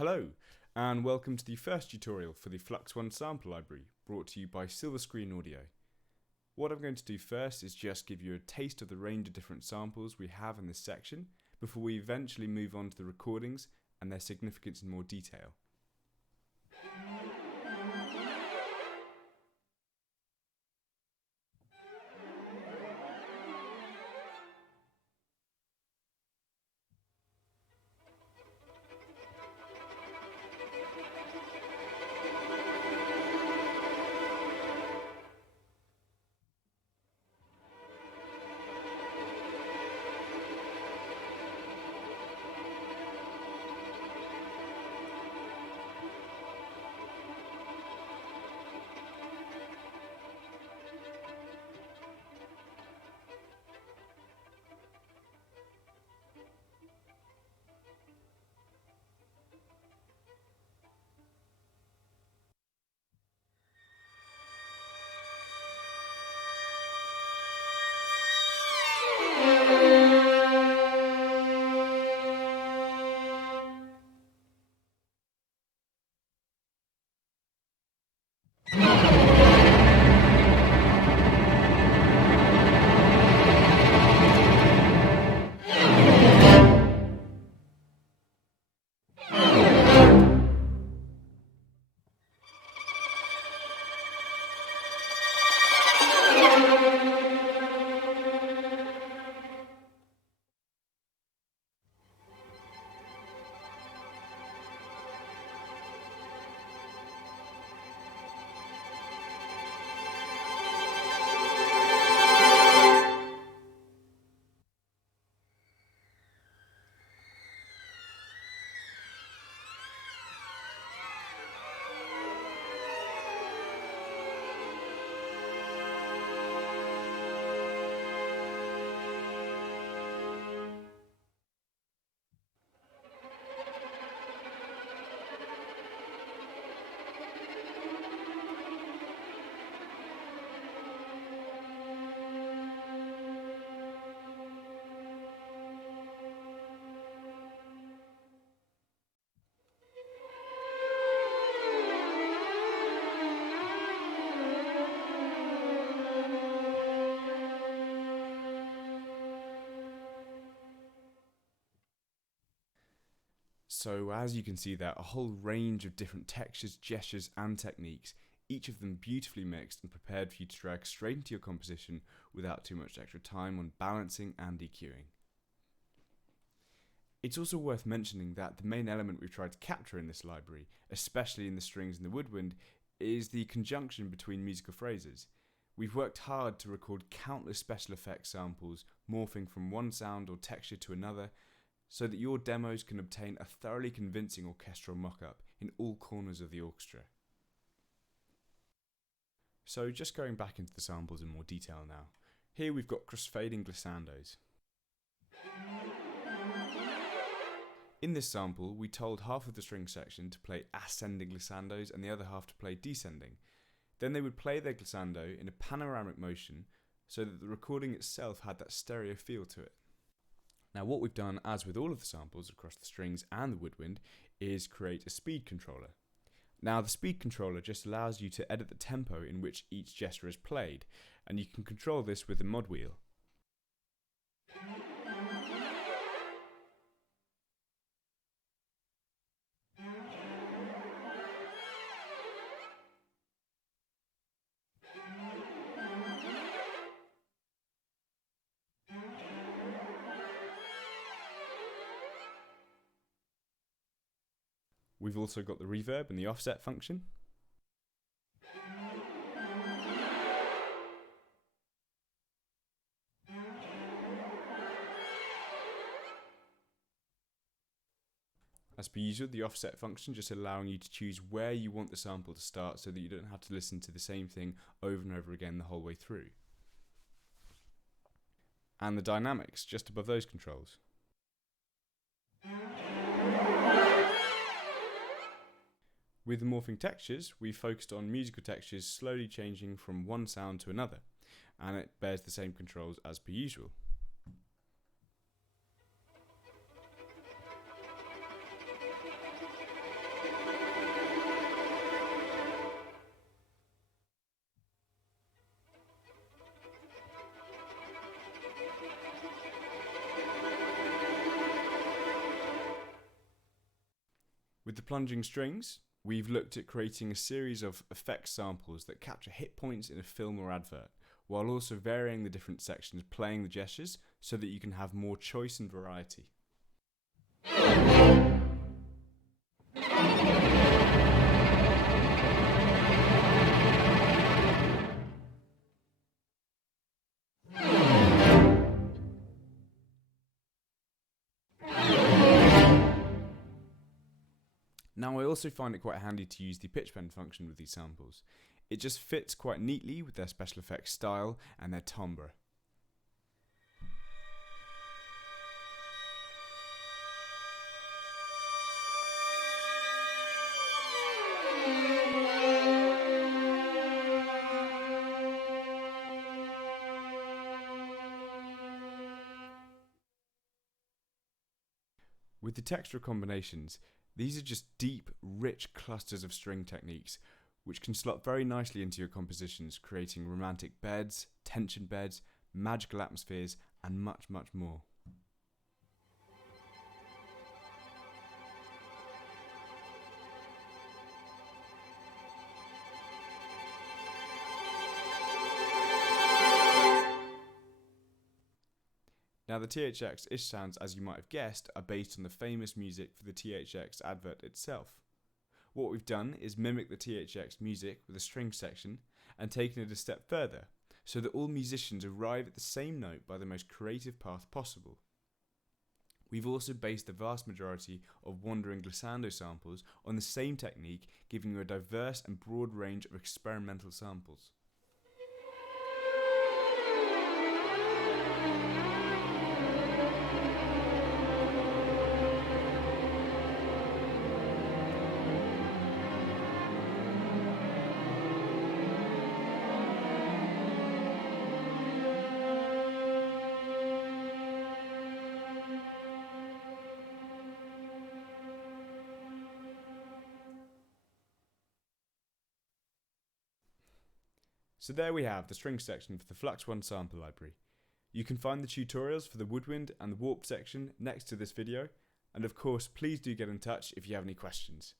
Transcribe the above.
Hello, and welcome to the first tutorial for the Flux One sample library, brought to you by Silver Screen Audio. What I'm going to do first is just give you a taste of the range of different samples we have in this section, before we eventually move on to the recordings and their significance in more detail. So as you can see there, a whole range of different textures, gestures and techniques, each of them beautifully mixed and prepared for you to drag straight into your composition without too much extra time on balancing and EQing. It's also worth mentioning that the main element we've tried to capture in this library, especially in the strings and the woodwind, is the conjunction between musical phrases. We've worked hard to record countless special effects samples, morphing from one sound or texture to another, so that your demos can obtain a thoroughly convincing orchestral mock-up in all corners of the orchestra. So just going back into the samples in more detail now. Here we've got crossfading glissandos. In this sample, we told half of the string section to play ascending glissandos and the other half to play descending. Then they would play their glissando in a panoramic motion so that the recording itself had that stereo feel to it. Now what we've done, as with all of the samples across the strings and the woodwind, is create a speed controller. Now the speed controller just allows you to edit the tempo in which each gesture is played, and you can control this with the mod wheel. We've also got the reverb and the offset function. As per usual, the offset function just allowing you to choose where you want the sample to start so that you don't have to listen to the same thing over and over again the whole way through. And the dynamics just above those controls. With the morphing textures, we focused on musical textures slowly changing from one sound to another, and it bears the same controls as per usual. With the plunging strings, we've looked at creating a series of effects samples that capture hit points in a film or advert, while also varying the different sections playing the gestures so that you can have more choice and variety. Now, I also find it quite handy to use the pitch bend function with these samples. It just fits quite neatly with their special effects style and their timbre. With the textural combinations, these are just deep, rich clusters of string techniques which can slot very nicely into your compositions, creating romantic beds, tension beds, magical atmospheres, and much, much more. Now, the THX-ish sounds, as you might have guessed, are based on the famous music for the THX advert itself. What we've done is mimic the THX music with a string section and taken it a step further, so that all musicians arrive at the same note by the most creative path possible. We've also based the vast majority of wandering glissando samples on the same technique, giving you a diverse and broad range of experimental samples. So there we have the string section for the Flux 1 sample library. You can find the tutorials for the woodwind and the warp section next to this video, and of course please do get in touch if you have any questions.